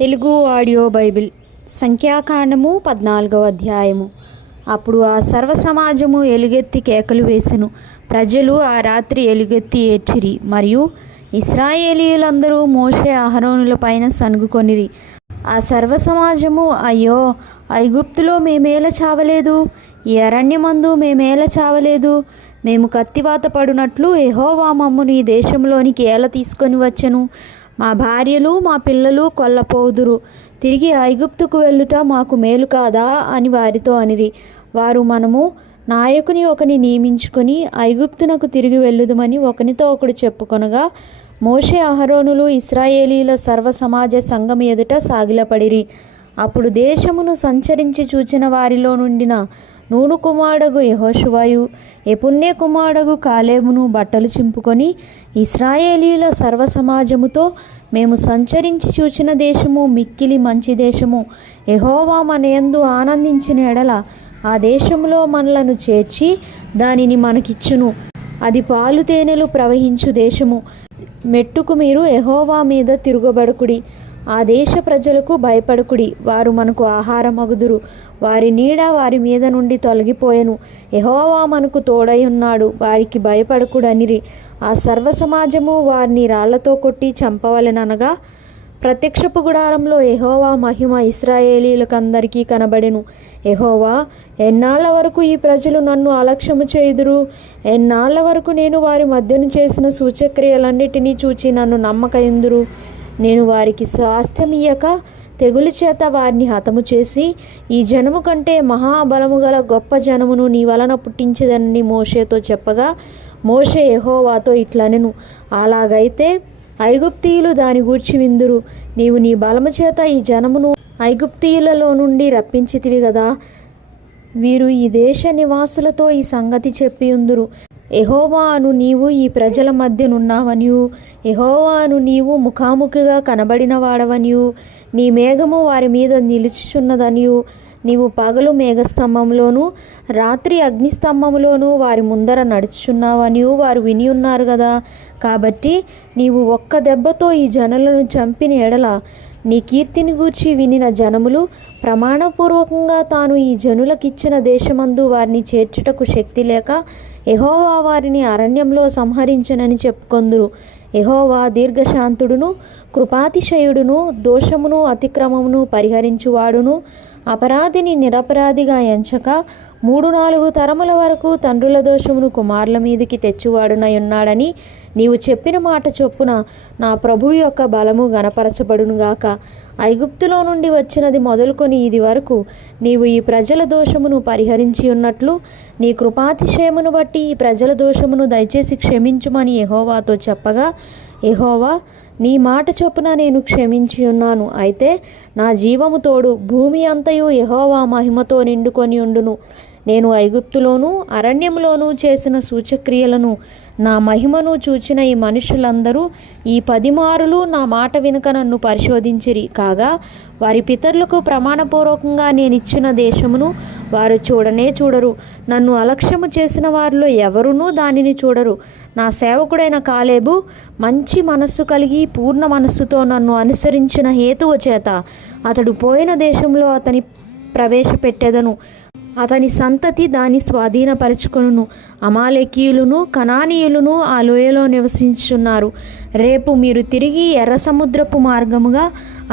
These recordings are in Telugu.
తెలుగు ఆడియో బైబిల్ సంఖ్యాకాండము 14వ అధ్యాయము. అప్పుడు ఆ సర్వ సమాజము ఎలుగెత్తి కేకలు వేసెను. ప్రజలు ఆ రాత్రి ఎలుగెత్తి ఏడ్చిరి. మరియు ఇశ్రాయేలీయులందరూ మోషే అహరోనుల పైన సనుగుకొనిరి. ఆ సర్వ సమాజము, అయ్యో, ఐగుప్తులో మేమేల చావలేదు, ఈ అరణ్యమందు మేమేల చావలేదు, మేము కత్తివాత పడునట్లు యెహోవా మమ్మును ఈ దేశంలోనికి ఏల తీసుకొని వచ్చెను. మా భార్యలు మా పిల్లలు కొల్లపోదురు. తిరిగి ఐగుప్తుకు వెళ్ళుట మాకు మేలు కాదా అని వారితో అనిరి. వారు, మనము నాయకుని ఒకని నియమించుకొని ఐగుప్తునకు తిరిగి వెళ్ళుదుమని ఒకనితో ఒకడు చెప్పుకొనగా, మోషే అహరోనులు ఇశ్రాయేలీల సర్వ సమాజ సంఘం ఎదుట సాగిలపడిరి. అప్పుడు దేశమును సంచరించి చూచిన వారిలో నుండిన నూను కుమారుడగు యెహోషువయు యెఫున్నె కుమారుడగు కాలేబును బట్టలు చింపుకొని ఇశ్రాయేలీల సర్వ సమాజముతో, మేము సంచరించి చూచిన దేశము మిక్కిలి మంచి దేశము. యెహోవా మన యందు ఆనందించిన ఎడల ఆ దేశంలో మనలను చేర్చి దానిని మనకిచ్చును. అది పాలు తేనెలు ప్రవహించు దేశము. మెట్టుకు మీరు యెహోవా మీద తిరుగబడుకుడి. ఆ దేశ ప్రజలకు భయపడుకుడి. వారు మనకు ఆహారమగుదురు. వారి నీడ వారి మీద నుండి తొలగిపోయెను. యెహోవా మనకు తోడై ఉన్నాడు. వారికి భయపడకుడనిరి. ఆ సర్వ సమాజము వారిని రాళ్లతో కొట్టి చంపవలెననగా, ప్రత్యక్షపు గుడారంలో యెహోవా మహిమ ఇశ్రాయేలీలకందరికీ కనబడెను. యెహోవా, ఎన్నాళ్ల వరకు ఈ ప్రజలు నన్ను అలక్ష్యము చేయుదురు? ఎన్నాళ్ల వరకు నేను వారి మధ్యను చేసిన సూచక్రియలన్నిటినీ చూచి నన్ను నమ్మకయుందురు? నేను వారికి స్వాస్థ్యమియ్యక తెగులు చేత వారిని హతము చేసి, ఈ జనము కంటే మహాబలము గల గొప్ప జనమును నీ వలన పుట్టించేదనని మోషేతో చెప్పగా, మోషే యెహోవాతో ఇట్లనెను, అలాగైతే ఐగుప్తీయులు దాని గూర్చి విందురు. నీవు నీ బలము చేత ఈ జనమును ఐగుప్తీయులలో నుండి రప్పించితివి గదా. వీరు ఈ దేశ నివాసులతో ఈ సంగతి చెప్పి ఉందురు. యెహోవా అను నీవు ఈ ప్రజల మధ్యనున్నావనియు, యెహోవా అను నీవు ముఖాముఖిగా కనబడిన వాడవనియు, నీ మేఘము వారి మీద నిలుచుచున్నదనియు, నీవు పగలు మేఘస్తంభంలోను రాత్రి అగ్నిస్తంభంలోను వారి ముందర నడుచుచున్నావనియు వారు విని ఉన్నారు కదా. కాబట్టి నీవు ఒక్క దెబ్బతో ఈ జనులను చంపిన ఎడల నీ కీర్తిని గూర్చి వినిన జనములు ప్రమాణపూర్వకంగా తాను ఈ జనులకిచ్చిన దేశమందు వారిని చేర్చుటకు శక్తి లేక యెహోవా వారిని అరణ్యంలో సంహరించెనని చెప్పుకొందురు. యెహోవా దీర్ఘశాంతుడును కృపాతిశయుడును దోషమును అతిక్రమమును పరిహరించువాడును, అపరాధిని నిరపరాధిగా ఎంచక 3-4 తరముల వరకు తండ్రుల దోషమును కుమారుల మీదికి తెచ్చువాడునై ఉన్నాడని నీవు చెప్పిన మాట చొప్పున నా ప్రభువు యొక్క బలము గణపరచబడునుగాక. ఐగుప్తులో నుండి వచ్చినది మొదలుకొని ఇది వరకు నీవు ఈ ప్రజల దోషమును పరిహరించి ఉన్నట్లు నీ కృపాతిశయమును బట్టి ఈ ప్రజల దోషమును దయచేసి క్షమించుమని యెహోవాతో చెప్పగా, యెహోవా, నీ మాట చొప్పున నేను క్షమించి ఉన్నాను. అయితే నా జీవము తోడు, భూమి అంతయు యెహోవా మహిమతో నిండుకొని ఉండును. నేను ఐగుప్తులోను అరణ్యములోను చేసిన సూచక్రియలను నా మహిమను చూచిన ఈ మనుషులందరూ ఈ 10 మారులు నా మాట వినక నన్ను పరిశోధించిరి. కాగా వారి పితరులకు ప్రమాణపూర్వకంగా నేనిచ్చిన దేశమును వారు చూడనే చూడరు. నన్ను అలక్ష్యము చేసిన వారిలో ఎవరునూ దానిని చూడరు. నా సేవకుడైన కాలేబు మంచి మనస్సు కలిగి పూర్ణ మనస్సుతో నన్ను అనుసరించిన హేతువు చేత అతడు పోయిన దేశంలో అతని ప్రవేశపెట్టెదను. అతని సంతతి దాన్ని స్వాధీనపరచుకొనును. అమాలేకీయులను కనానీయులను ఆ లోయలో నివసించున్నారు. రేపు మీరు తిరిగి ఎర్ర సముద్రపు మార్గముగా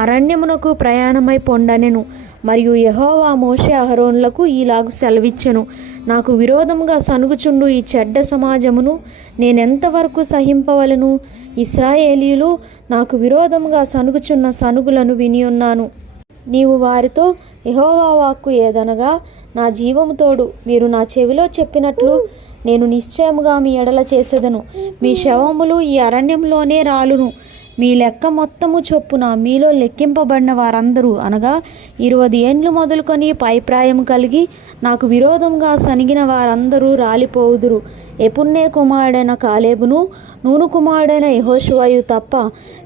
అరణ్యమునకు ప్రయాణమై పొండనెను. మరియు యెహోవా మోషే అహరోనులకు ఈలాగు సెలవిచ్చెను, నాకు విరోధముగా సనుగుచుండు ఈ చెడ్డ సమాజమును నేనెంతవరకు సహింపవలను? ఇశ్రాయేలీయులు నాకు విరోధముగా సనుగుచున్న సనుగులను వినియున్నాను. నీవు వారితో, యెహోవా వాక్కు ఏదనగా, నా జీవము తోడు, మీరు నా చెవిలో చెప్పినట్లు నేను నిశ్చయముగా మీ ఎడల చేసేదను. మీ శవములు ఈ అరణ్యంలోనే రాలును. మీ లెక్క మొత్తము చొప్పున మీలో లెక్కింపబడిన వారందరూ, అనగా 20 ఏండ్లు మొదలుకొని పైప్రాయం కలిగి నాకు విరోధంగా సనిగిన వారందరూ రాలిపోవుదురు. యెఫున్నె కుమారుడైన కాలేబును నూను కుమారుడైన యెహోషువయు తప్ప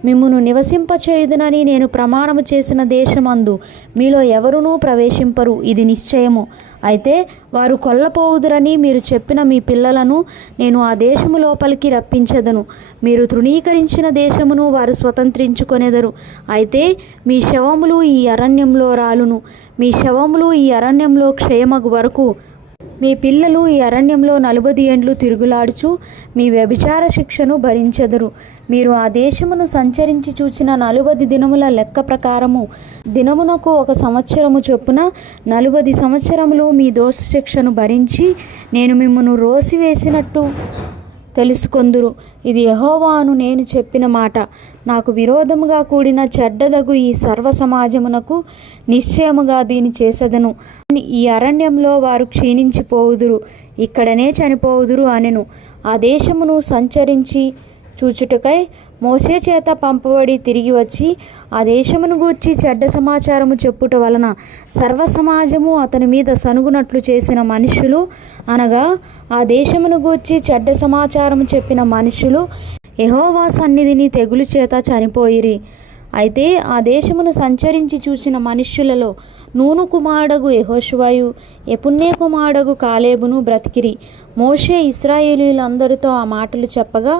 మిమ్మును నివసింపచేయుదునని నేను ప్రమాణము చేసిన దేశమందు మీలో ఎవరునూ ప్రవేశింపరు. ఇది నిశ్చయము. అయితే వారు కొల్లపోవుదురని మీరు చెప్పిన మీ పిల్లలను నేను ఆ దేశము లోపలికి రప్పించెదను. మీరు తృణీకరించిన దేశమును వారు స్వతంత్రించుకొనెదరు. అయితే మీ శవములు ఈ అరణ్యంలో రాలును. మీ శవములు ఈ అరణ్యంలో క్షయమగు వరకు మీ పిల్లలు ఈ అరణ్యంలో 40 ఏండ్లు తిరుగులాడుచు మీ వ్యభిచార శిక్షను భరించెదరు. మీరు ఆ దేశమును సంచరించి చూచిన 40 దినముల లెక్క ప్రకారము దినమునకు 1 సంవత్సరము చొప్పున 40 సంవత్సరములు మీ దోష శిక్షను భరించి నేను మిమ్మును రోసివేసినట్టు తెలుసుకొందురు. ఇది యెహోవాను నేను చెప్పిన మాట. నాకు విరోధముగా కూడిన చెడ్డదగు ఈ సర్వ సమాజమునకు నిశ్చయముగా దీని చేసెదను. ఈ అరణ్యంలో వారు క్షీణించిపోవుదురు, ఇక్కడనే చనిపోవుదురు అనెను. ఆ దేశమును సంచరించి చూచుటకై మోషే చేత పంపబడి తిరిగి వచ్చి ఆ దేశమును గూర్చి చెడ్డ సమాచారము చెప్పుట వలన సర్వ సమాజము అతని మీద సనుగునట్లు చేసిన మనుషులు, అనగా ఆ దేశమును గూర్చి చెడ్డ సమాచారము చెప్పిన మనుషులు యెహోవా సన్నిధిని తెగులు చేత చనిపోయిరి. అయితే ఆ దేశమును సంచరించి చూసిన మనుష్యులలో నూను కుమారుడగు యెహోషువయు యెఫున్నె కుమారుడగు కాలేబును బ్రతికిరి. మోషే ఇశ్రాయేలీయులందరితో ఆ మాటలు చెప్పగా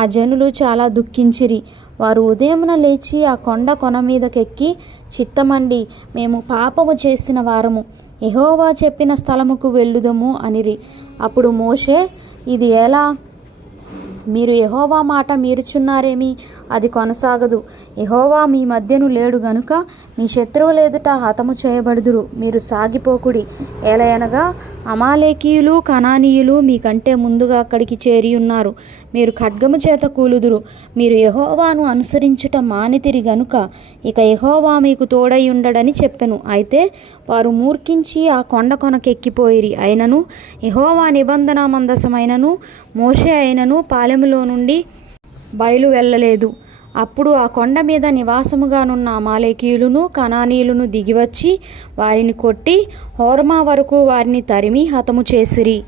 ఆ జనులు చాలా దుఃఖించిరి. వారు ఉదయమున లేచి ఆ కొండ కొన మీదకెక్కి, చిత్తమండి, మేము పాపము చేసిన వారము, యెహోవా చెప్పిన స్థలముకు వెళ్ళుదము అనిరి. అప్పుడు మోషే, ఇది ఎలా? మీరు యెహోవా మాట మీరుచున్నారేమి? అది కొనసాగదు. యెహోవా మీ మధ్యను లేడు గనుక మీ శత్రువుల ఎదుట హతము చేయబడుదురు. మీరు సాగిపోకుడి. ఏలయనగా అమాలేకీయులు కనానీయులు మీకంటే ముందుగా అక్కడికి చేరి ఉన్నారు. మీరు ఖడ్గము చేత కూలుదురు. మీరు యెహోవాను అనుసరించుట మానితిరి గనుక ఇక యెహోవా మీకు తోడై ఉండడని చెప్పెను. అయితే వారు మూర్ఖించి ఆ కొండ కొనకెక్కిపోయిరి. అయినను యెహోవా నిబంధన మందసమైనను మోషే అయినను పాలెములో నుండి బయలు వెళ్ళలేదు. అప్పుడు ఆ కొండ మీద నివాసముగానున్న అమాలేకీయులను కనానీయులను దిగివచ్చి వారిని కొట్టి హోర్మా వరకు వారిని తరిమి హతము చేసిరి.